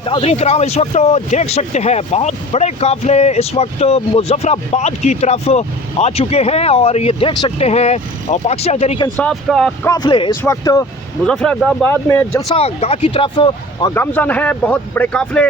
नाज़रीन कराम, इस वक्त देख सकते हैं बहुत बड़े काफ़िले इस वक्त मुजफ्फराबाद की तरफ आ चुके हैं और ये देख सकते हैं पाकिस्तान तहरीक इंसाफ का काफ़िले इस वक्त मुजफ्फराबाद में जलसा गाह की तरफ गामजन है। बहुत बड़े काफ़िले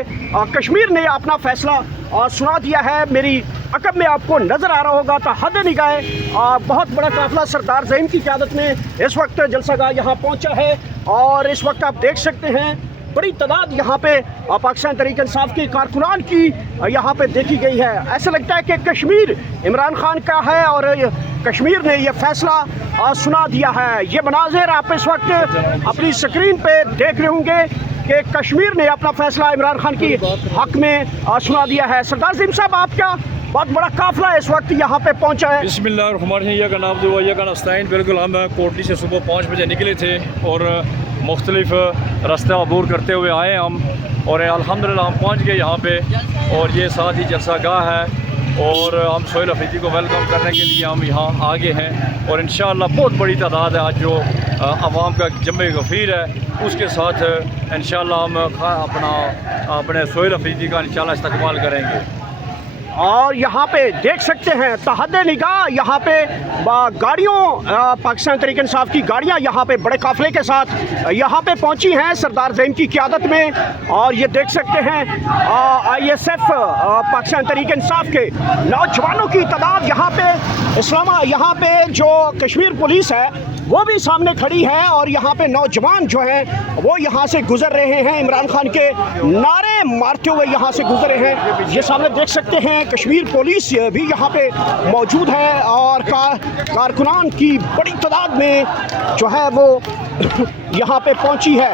कश्मीर ने अपना फ़ैसला सुना दिया है। मेरी अकब में आपको नज़र आ रहा होगा तो हद निगाह बहुत बड़ा काफ़िला सरदार ज़हीम की क़यादत में इस वक्त जलसा गाह यहाँ पहुँचा है और इस वक्त आप देख सकते हैं बड़ी तादाद यहाँ पे पाकिस्तान तहरीक इंसाफ के कारकुनान की यहाँ पे देखी गई है। ऐसा लगता है कि कश्मीर इमरान खान का है और कश्मीर ने यह फ़ैसला सुना दिया है। ये मनाज़िर आप इस वक्त अपनी स्क्रीन पे देख रहे होंगे कि कश्मीर ने अपना फ़ैसला इमरान खान की हक़ में सुना दिया है। सरदार ज़हीम साहब, आपका बहुत बड़ा काफ़िला इस वक्त यहाँ पे पहुँचा है। बिस्मिल्लाहिर्रहमानिर्रहीम का नाम दुआ का नस्ताइन। बिल्कुल हम कोटली से सुबह 5 बजे निकले थे और मुख्तलिफ़ रास्ते अबूर करते हुए आए हम और अल्हम्दुलिल्लाह हम पहुँच गए यहाँ पे और ये साथ ही जलसा गाह है और हम सोहेल अफरीदी को वेलकम करने के लिए हम यहाँ आगे हैं और इंशाअल्लाह बहुत बड़ी तादाद है आज जो अवाम का जम्मे गफ़ीर है उसके साथ इंशाअल्लाह हम अपने सोहेल अफरीदी का इंशाअल्लाह इस्तकबाल करेंगे। और यहाँ पे देख सकते हैं तहद निगाह यहाँ पे गाड़ियों पाकिस्तान तहरीक इंसाफ की गाड़ियाँ यहाँ पे बड़े काफ़िले के साथ यहाँ पे पहुँची हैं सरदार ज़हीम की क़यादत में। और ये देख सकते हैं ISF पाकिस्तान तहरीक इंसाफ के नौजवानों की तादाद यहाँ पे यहाँ पे जो कश्मीर पुलिस है वो भी सामने खड़ी है और यहाँ पे नौजवान जो हैं वो यहाँ से गुज़र रहे हैं, इमरान खान के नारे मारते हुए यहाँ से गुज़र रहे हैं। ये सामने देख सकते हैं कश्मीर पुलिस भी यहाँ पे मौजूद है और कारकुनान की बड़ी तादाद में जो है वो यहाँ पे पहुँची है।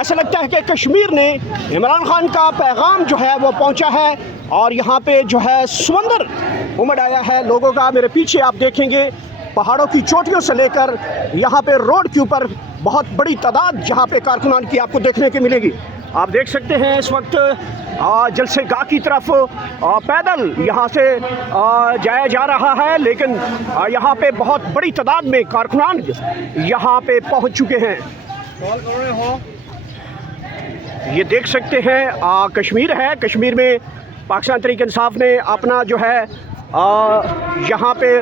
ऐसा लगता है कि कश्मीर ने इमरान खान का पैगाम जो है वो पहुँचा है और यहाँ पे जो है समंदर उमड़ आया है लोगों का। मेरे पीछे आप देखेंगे पहाड़ों की चोटियों से लेकर यहाँ पे रोड के ऊपर बहुत बड़ी तादाद यहाँ पे कारकुनान की आपको देखने की मिलेगी। आप देख सकते हैं इस वक्त जलसे गाह की तरफ पैदल यहाँ से जाया जा रहा है, लेकिन यहाँ पे बहुत बड़ी तादाद में कारकुनान यहाँ पे पहुँच चुके हैं। ये देख सकते हैं कश्मीर है, कश्मीर में पाकिस्तान तहरीक इंसाफ ने अपना जो है यहाँ पे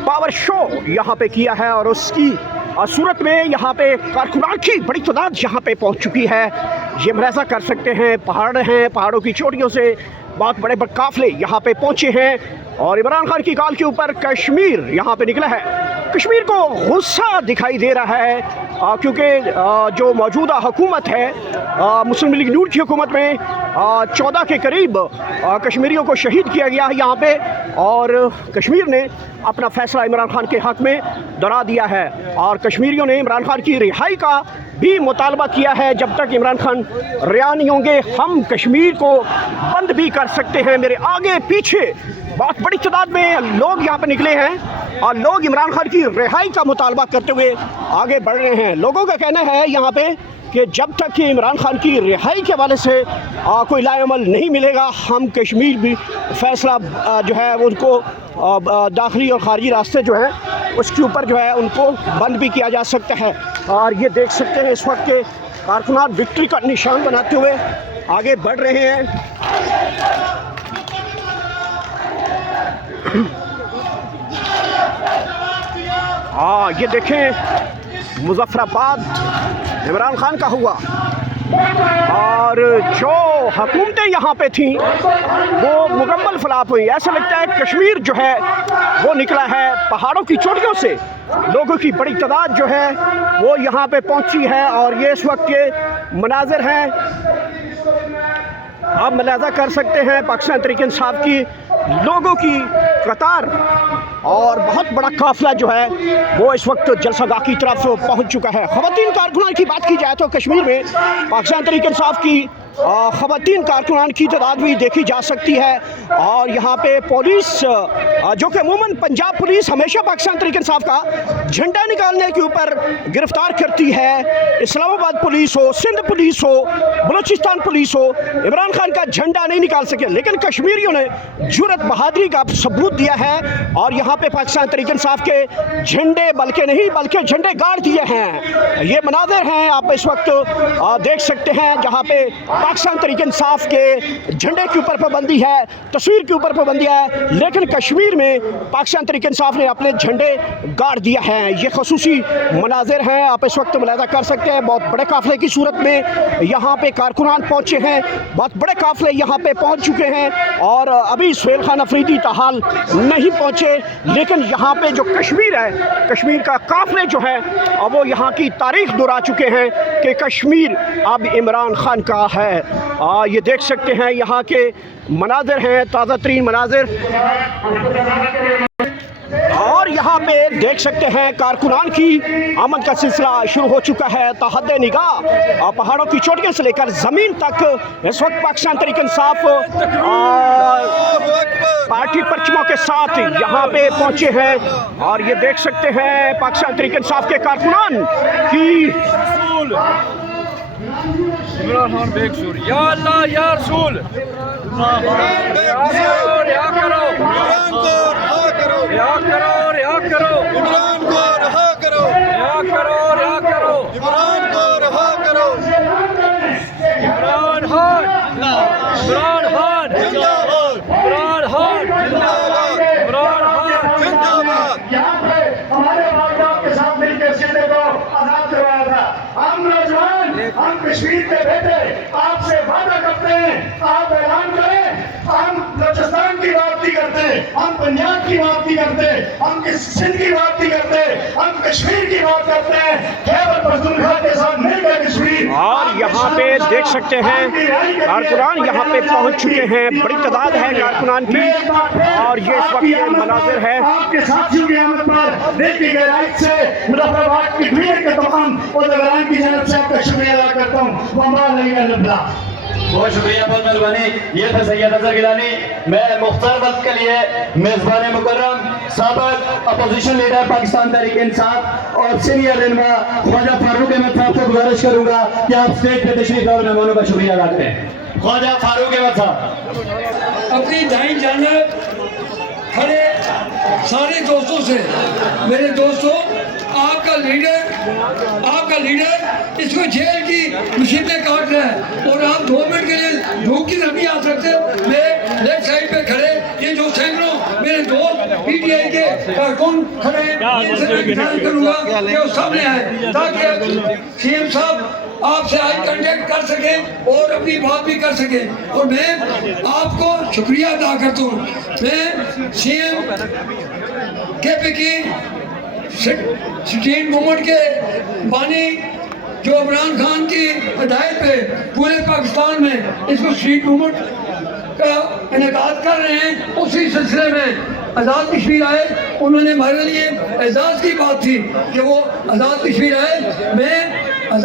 पावर शो यहाँ पे किया है और उसकी सूरत में यहाँ पे कारकुनान की बड़ी तादाद यहाँ पे पहुँच चुकी है। ये मुलाहिज़ा कर सकते हैं पहाड़ हैं, पहाड़ों की चोटियों से बहुत बड़े बड़े काफ़िले यहाँ पे पहुँचे हैं और इमरान खान की गाल के ऊपर कश्मीर यहाँ पे निकला है। कश्मीर को गुस्सा दिखाई दे रहा है क्योंकि जो मौजूदा हुकूमत है मुस्लिम लीग नून की हुकूमत में 14 के करीब कश्मीरियों को शहीद किया गया है यहाँ पे और कश्मीर ने अपना फ़ैसला इमरान खान के हक़ में दोहरा दिया है और कश्मीरियों ने इमरान खान की रिहाई का भी मुतालबा किया है। जब तक इमरान खान रिहा नहीं होंगे हम कश्मीर को बंद भी कर सकते हैं। मेरे आगे पीछे बहुत बड़ी तादाद में लोग यहाँ पे निकले हैं और लोग इमरान खान की रिहाई का मुतालबा करते हुए आगे बढ़ रहे हैं। लोगों का कहना है यहाँ पे कि जब तक कि इमरान खान की रिहाई के हवाले से कोई लाएअमल नहीं मिलेगा हम कश्मीर भी फ़ैसला जो है उनको दाखिली और ख़ारजी रास्ते जो हैं उसके ऊपर जो है उनको बंद भी किया जा सकता है। और ये देख सकते हैं इस वक्त के कारकुनान विक्ट्री का निशान बनाते हुए आगे बढ़ रहे हैं। ये देखें मुजफ्फराबाद इमरान खान का हुआ और जो हुकूमतें यहाँ पे थीं वो मुकम्मल फ्लॉप हुई। ऐसा लगता है कश्मीर जो है वो निकला है पहाड़ों की चोटियों से। लोगों की बड़ी तादाद जो है वो यहाँ पे पहुँची है और ये इस वक्त के मनाज़िर हैं। आप मुलाहिज़ा कर सकते हैं पाकिस्तान तहरीक इंसाफ की लोगों की कतार और बहुत बड़ा काफ़िला जो है वो इस वक्त जलसा गाह की तरफ पहुंच चुका है। ख़वातीन कारकुनान की बात की जाए तो कश्मीर में पाकिस्तान तहरीक इंसाफ की ख़वातीन कारकुनान की तादाद भी देखी जा सकती है और यहाँ पे पुलिस जो कि अमूमन पंजाब पुलिस हमेशा पाकिस्तान तहरीक इंसाफ का झंडा निकालने के ऊपर गिरफ़्तार करती है। इस्लामाबाद पुलिस हो, सिंध पुलिस हो, बलूचिस्तान पुलिस हो, इमरान खान का झंडा नहीं निकाल सके, लेकिन कश्मीरियों ने जुर्रत बहादुरी का सबूत दिया है और यहाँ पे पाकिस्तान तहरीक इंसाफ के झंडे बल्कि झंडे गाड़ दिए हैं। ये मनाज़िर हैं आप इस वक्त देख सकते हैं जहाँ पे पाकिस्तान तहरीक इंसाफ के झंडे के ऊपर पाबंदी है, तस्वीर के ऊपर पाबंदी है, लेकिन कश्मीर में पाकिस्तान तहरीक इंसाफ ने अपने झंडे गाड़ दिया है। ये खसूसी मनाजिर हैं, आप इस वक्त मुलाहिजा कर सकते हैं। बहुत बड़े काफ़िले की सूरत में यहाँ पे कारकुनान पहुँचे हैं, बहुत बड़े काफ़िले यहाँ पे पहुँच चुके हैं और अभी सुहेल खान अफरीदी ताहाल नहीं पहुँचे। लेकिन यहाँ पे जो कश्मीर है, कश्मीर का काफ़िले जो है अब वो यहाँ की तारीख दोहरा चुके हैं कि कश्मीर अब इमरान खान का है। ये देख सकते हैं यहाँ के मनाजिर हैं, ताज़ा तरीन मनाजिर। और यहाँ पे देख सकते हैं कारकुनान की आमद का सिलसिला शुरू हो चुका है। तहद निगाह पहाड़ों की चोटियों से लेकर ज़मीन तक इस वक्त पाकिस्तान तहरीक इंसाफ पार्टी परचमों के साथ यहाँ पे पहुँचे हैं और ये देख सकते हैं पाकिस्तान तहरीक इंसाफ के कारकुनान की इमरान खान बेकसूर, या अल्लाह या रसूल, या करो, या करो, या करो, इमरान को रहा करो, या करो, या करो, इमरान को रहा करो, इमरान खान, इमरान खान, जिंदाबाद, इमरान खान, जिंदाबाद, इमरान खान, जिंदाबाद। यहाँ पे हमारे वालिदान के साथ मिलकर सीधे को आजाद करवाया था। हम नौजवान, हम कश्मीर के बेटे आपसे वादा करते हैं, आप ऐलान करें, हम बलूचिस्तान की बात नहीं करते, हम पंजाब की बात नहीं करते, हम सिंध की बात नहीं करते, हम कश्मीर की बात करते हैं। खैबर पख्तूनख्वा के साथ मिलकर कश्मीर। और यहाँ पे देख सकते हैं कारकुनान यहाँ पे पहुँच चुके हैं, बड़ी तादाद है कारकुनान की और ये इस वक्त ये मनाजिर है। आपके साथियों की आमद पर दिल की गहराई से मुजफ्फराबाद की भीड़ के तमाम उलमाए की जानब से आपका शुक्रिया अदा करता हूँ। बहुत शुक्रिया, बहुत मेहरबानी। ये था सैयद अजहर गिलानी। मैं मुख्तार वक्त के लिए मेजबान मुकर्रम साबिक अपोजिशन लीडर पाकिस्तान तहरीक इंसाफ और सीनियर रहनुमा ख्वाजा फारूक अहमद साहब को गुजारिश करूंगा कि आप स्टेज पे तशरीफ और मेहमानों का शुक्रिया अदा करें। ख्वाजा फारूक अहमद साहब। अपनी दाई जानब खड़े सारे दोस्तों से, मेरे दोस्तों, आपका लीडर इसको जेल की मुसीबतें काट रहा है और आप 2 मिनट के लिए धूप की तरफ नहीं आ सकते। मैं लेफ्ट साइड पे खड़े ये जो सैकड़ों मेरे दोस्त पीटीआई के कारकुन खड़े हैं, इनसे मैं गुजारिश करूंगा कि वो सामने आए ताकि सीएम साहब आपसे आई कांटेक्ट कर सके और अपनी बात भी कर सके। और मैं आपको शुक्रिया अदा करता हूँ। मैं सीएम के स्ट्रीट मूवमेंट के बानी जो इमरान खान की हिदायत पे पूरे पाकिस्तान में इसको स्ट्रीट मूवमेंट का इनेकाद कर रहे हैं, उसी सिलसिले में आज़ाद कश्मीर आए। उन्होंने हमारे लिए एजाज़ की बात थी कि वो आज़ाद कश्मीर आए। मैं